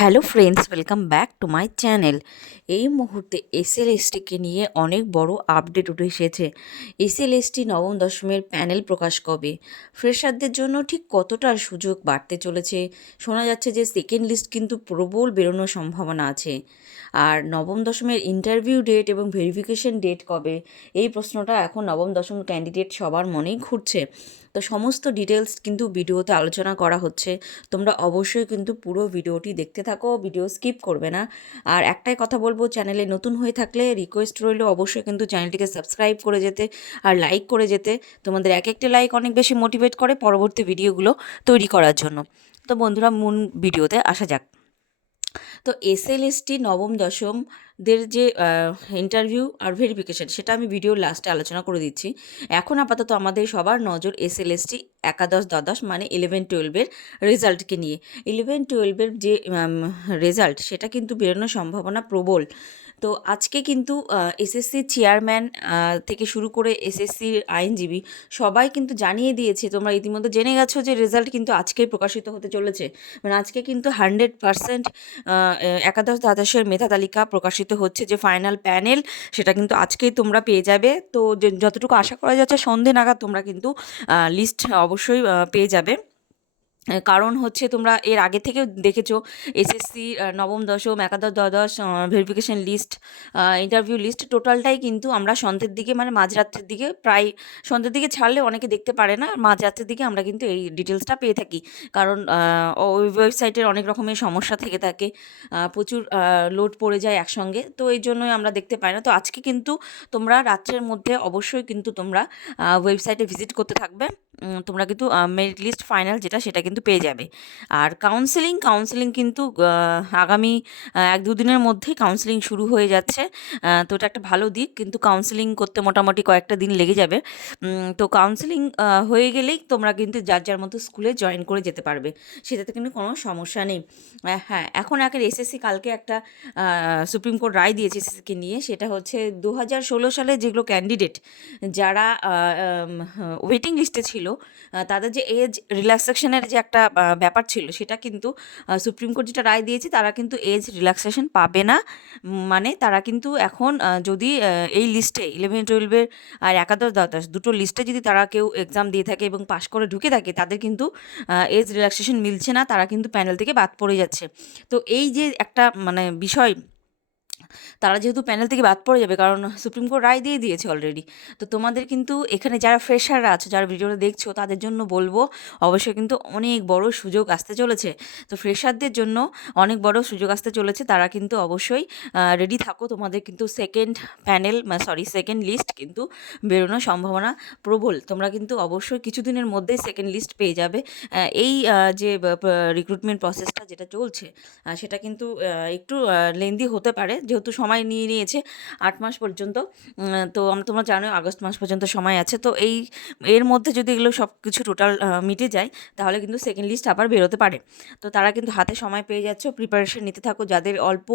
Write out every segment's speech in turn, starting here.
Hello friends, welcome back to my channel. এই মুহূর্তে এসএলএসটিকে নিয়ে অনেক বড় আপডেট উঠে এসেছে। এসএলএসটি নবম দশমের প্যানেল প্রকাশ কবে? ফ্রেশারদের জন্য ঠিক কতটা সুযোগ বাড়তে চলেছে? শোনা যাচ্ছে যে সেকেন্ড লিস্ট কিন্তু প্রবল বেরোনোর সম্ভাবনা আছে। আর নবম দশমের ইন্টারভিউ ডেট এবং ভেরিফিকেশন ডেট কবে? এই প্রশ্নটা এখন নবম দশম ক্যান্ডিডেট সবার মনেই ঘুরছে। তো সমস্ত ডিটেলস কিন্তু ভিডিওতে আলোচনা করা হচ্ছে। তোমরা অবশ্যই কিন্তু পুরো ভিডিওটি দেখতে থাকো, ভিডিও স্কিপ করবে না। আর একটাই কথা বলব চ্যানেলে নতুন হয়ে থাকলে রিকোয়েস্ট রইল অবশ্যই কিন্তু চ্যানেলটিকে সাবস্ক্রাইব করে যেতে আর লাইক করে যেতে। তোমাদের এক একটা লাইক অনেক বেশি মোটিভেট করে পরবর্তী ভিডিওগুলো তৈরি করার জন্য। তো বন্ধুরা, মূল ভিডিওতে আসা যাক। তো এসএলএসটি নবম, দশমদের যে ইন্টারভিউ আর ভেরিফিকেশান সেটা আমি ভিডিওর লাস্টে আলোচনা করে দিচ্ছি। এখন আপাতত আমাদের সবার নজর এসএলএসটি একাদশ, দ্বাদশ মানে ইলেভেন টুয়েলভের রেজাল্টকে নিয়ে। ইলেভেন টুয়েলভের যে রেজাল্ট সেটা কিন্তু বেরোনোর সম্ভাবনা প্রবল। তো আজকে কিন্তু এসএসসি চেয়ারম্যান থেকে শুরু করে এসএসসির আইনজীবী সবাই কিন্তু জানিয়ে দিয়েছে, তোমরা ইতিমধ্যে জেনে গেছো যে রেজাল্ট কিন্তু আজকেই প্রকাশিত হতে চলেছে। মানে আজকে কিন্তু হান্ড্রেড পারসেন্ট একাদশ দ্বাদশের মেধা তালিকা প্রকাশিত হচ্ছে যে ফাইনাল প্যানেল সেটা কিন্তু আজকেই তোমরা পেয়ে যাবে। তো যতটুকু আশা করা যাচ্ছে সন্ধে নাগাদ তোমরা কিন্তু লিস্ট অবশ্যই পেয়ে যাবে। কারণ হচ্ছে তোমরা এর আগে থেকেও দেখেছ এসএসসি নবম দশম, একাদশ দ্বাদশ ভেরিফিকেশন লিস্ট ইন্টারভিউ লিস্ট টোটালটাই কিন্তু আমরা সন্ধ্যের দিকে মানে মাঝরাত্রের দিকে প্রায়, সন্ধ্যের দিকে ছাড়লে অনেকে দেখতে পারে না মাঝরাত্রের দিকে আমরা কিন্তু এই ডিটেলসটা পেয়ে থাকি। কারণ ওই ওয়েবসাইটের অনেক রকমের সমস্যা থেকে থাকে প্রচুর লোড পড়ে যায় একসঙ্গে, তো এই জন্যই আমরা দেখতে পাই না। তো আজকে কিন্তু তোমরা রাত্রের মধ্যে অবশ্যই কিন্তু তোমরা ওয়েবসাইটে ভিজিট করতে থাকবে। তোমরা কিন্তু মেরিট লিস্ট ফাইনাল যেটা, সেটা কিন্তু পেয়ে যাবে। আর কাউন্সেলিং কাউন্সেলিং কিন্তু আগামী এক দুদিনের মধ্যেই কাউন্সেলিং শুরু হয়ে যাচ্ছে। তো এটা একটা ভালো দিক, কিন্তু কাউন্সেলিং করতে মোটামুটি কয়েকটা দিন লেগে যাবে। তো কাউন্সেলিং হয়ে গেলেই তোমরা কিন্তু যার যার মতো স্কুলে জয়েন করে যেতে পারবে। সেটাতে কিন্তু কোনো সমস্যা নেই। হ্যাঁ এখন একের এসএসসি কালকে একটা সুপ্রিম কোর্ট রায় দিয়েছে এসএসসিকে নিয়ে। সেটা হচ্ছে দু হাজার ষোলো সালে যেগুলো ক্যান্ডিডেট যারা ওয়েটিং লিস্টে ছিল তাদের যে এজ রিল্যাক্সেশনের যে একটা ব্যাপার ছিল, সেটা কিন্তু সুপ্রিম কোর্ট যেটা রায় দিয়েছে, তারা কিন্তু এজ রিল্যাক্সেশন পাবে না। মানে তারা কিন্তু এখন যদি এই লিস্টে ইলেভেন টুয়েলভের আর একাদশ, দ্বাদশ দুটো লিস্টে যদি তারা কেউ এক্সাম দিয়ে থাকে এবং পাশ করে ঢুকে থাকে, তাদের কিন্তু এজ রিল্যাক্সেশন মিলছে না, তারা কিন্তু প্যানেল থেকে বাদ পড়ে যাচ্ছে। তো এই যে একটা মানে বিষয় তারা যেহেতু প্যানেল থেকে বাদ পড়ে যাবে, কারণ সুপ্রিম কোর্ট রায় দিয়ে দিয়েছে অলরেডি তো তোমাদের কিন্তু এখানে যারা ফ্রেশাররা আছে, যারা ভিডিওটা দেখছ, তাদের জন্য বলব, অবশ্যই কিন্তু অনেক বড় সুযোগ আসতে চলেছে। তো ফ্রেশারদের জন্য অনেক বড় সুযোগ আসতে চলেছে, তারা কিন্তু অবশ্যই রেডি থাকো। তোমাদের কিন্তু second panel sorry second list কিন্তু বেরোনোর সম্ভাবনা প্রবল। তোমরা কিন্তু অবশ্যই কিছুদিনের মধ্যে সেকেন্ড লিস্ট পেয়ে যাবে। এই যে রিক্রুটমেন্ট প্রসেসটা যেটা চলছে সেটা কিন্তু একটু লেন্দি হতে পারে, যেহেতু সময় নিয়ে নিয়েছে, আট মাস পর্যন্ত তো তোমরা জানো আগস্ট মাস পর্যন্ত সময় আছে, তো এই, এর মধ্যে যদি এগুলো সব কিছু টোটাল মিটে যায়, তাহলে কিন্তু সেকেন্ড লিস্ট আবার বেরোতে পারে। তো তারা কিন্তু হাতে সময় পেয়ে যাচ্ছে প্রিপারেশন নিতে থাকো, যাদের অল্প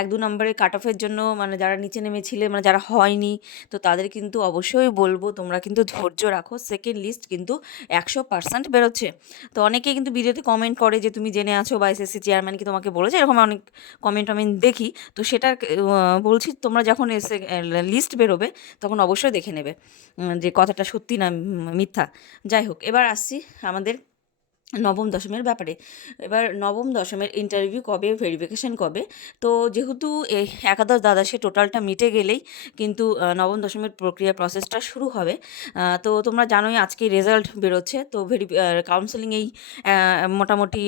এক দু নম্বরের কাট অফের জন্য মানে যারা নিচে নেমেছিলে মানে যারা হয়নি, তো তাদের কিন্তু অবশ্যই বলব, তোমরা কিন্তু ধৈর্য রাখো সেকেন্ড লিস্ট কিন্তু একশো পার্সেন্ট বেরোচ্ছে। তো অনেকে কিন্তু ভিডিওতে কমেন্ট করে যে, তুমি জেনে আছো বা এসএসসি চেয়ারম্যান কি তোমাকে বলেছে? এরকম অনেক কমেন্ট আমি দেখি, তো সেটার বলছি তোমরা যখন এসে লিস্ট বেরোবে, তখন অবশ্যই দেখে নেবে যে কথাটা সত্যি না মিথ্যা। যাই হোক, এবার আসছি আমাদের নবম দশমের ব্যাপারে। এবার নবম দশমের ইন্টারভিউ কবে ভেরিফিকেশান কবে? তো যেহেতু একাদশ দ্বাদশে টোটালটা মিটে গেলেই কিন্তু নবম দশমের প্রক্রিয়া প্রসেসটা শুরু হবে। তো তোমরা জানোই আজকে রেজাল্ট বেরোচ্ছে। তো ভেরি কাউন্সেলিং এই মোটামুটি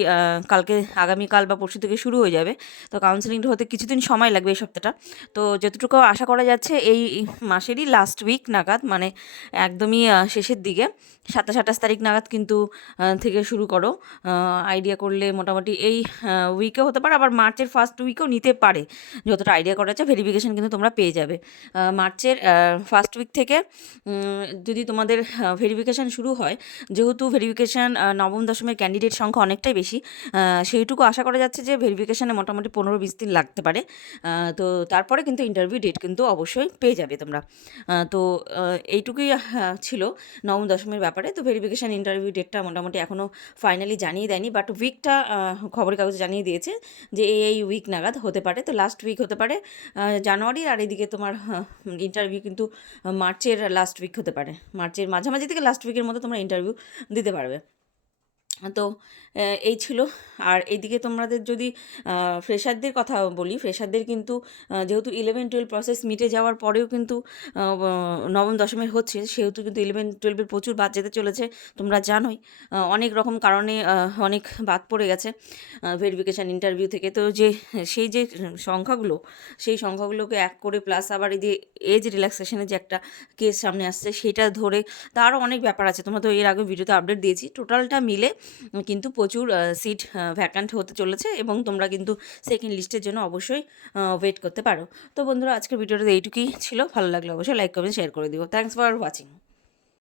কালকে, আগামীকাল বা পরশু থেকে শুরু হয়ে যাবে। তো কাউন্সেলিংটা হতে কিছুদিন সময় লাগবে এই সপ্তাহটা। তো যতটুকু আশা করা যাচ্ছে, এই মাসেরই লাস্ট উইক নাগাদ মানে একদমই শেষের দিকে সাতাশ আঠাশ তারিখ নাগাদ কিন্তু থেকে শুরু করো। আইডিয়া করলে মোটামুটি এই উইকেও হতে পারে, আবার মার্চের ফার্স্ট উইকেও নিতে পারে। যতটা আইডিয়া করা যাচ্ছে ভেরিফিকেশান কিন্তু তোমরা পেয়ে যাবে। মার্চের ফার্স্ট উইক থেকে যদি তোমাদের ভেরিফিকেশান শুরু হয়, যেহেতু ভেরিফিকেশান নবম দশমের ক্যান্ডিডেট সংখ্যা অনেকটাই বেশি সেইটুকু আশা করা যাচ্ছে যে ভেরিফিকেশানে মোটামুটি পনেরো বিশ দিন লাগতে পারে। তো তারপরে কিন্তু ইন্টারভিউ ডেট কিন্তু অবশ্যই পেয়ে যাবে তোমরা। তো এইটুকুই ছিল নবম দশমের ব্যাপারে। তো ভেরিফিকেশান ইন্টারভিউ ডেটটা মোটামুটি এখনও ফাইনালি জানিয়ে দেয়নি বাট উইকটা খবরের কাগজে জানিয়ে দিয়েছে যে এই এই উইক নাগাদ হতে পারে। তো লাস্ট উইক হতে পারে জানুয়ারির আর এদিকে তোমার ইন্টারভিউ কিন্তু মার্চের লাস্ট উইক হতে পারে। মার্চের মাঝামাঝি থেকে লাস্ট উইকের মধ্যে তোমরা ইন্টারভিউ দিতে পারবে। তো এই ছিল। আর এইদিকে তোমাদের যদি ফ্রেশারদের কথা বলি, ফ্রেশারদের কিন্তু যেহেতু ইলেভেন টুয়েলভ প্রসেস মিটে যাওয়ার পরেও কিন্তু নবম, দশমের হচ্ছে, সেহেতু কিন্তু ইলেভেন টুয়েলভের প্রচুর বাদ যেতে চলেছে, তোমরা জানোই। অনেক রকম কারণে অনেক বাদ পড়ে গেছে ভেরিফিকেশান ইন্টারভিউ থেকে। তো যে, সেই যে সংখ্যাগুলো, সেই সংখ্যাগুলোকে এক করে প্লাস আবার এই যে এজ রিল্যাক্সেশনের যে একটা কেস সামনে আসছে, সেটা ধরে তারও অনেক ব্যাপার আছে। তোমরা তো এর আগে ভিডিওতে আপডেট দিয়েছি। টোটালটা মিলে কিন্তু প্রচুর সিট ভ্যাকান্ট হতে চলেছে এবং তোমরা কিন্তু সেকেন্ড লিস্টের জন্য অবশ্যই ওয়েট করতে পারো। তো বন্ধুরা, আজকের ভিডিওটা এইটুকুই ছিল। ভালো লাগলে অবশ্যই লাইক কমেন্ট শেয়ার করে দিব থ্যাংকস ফর ওয়াচিং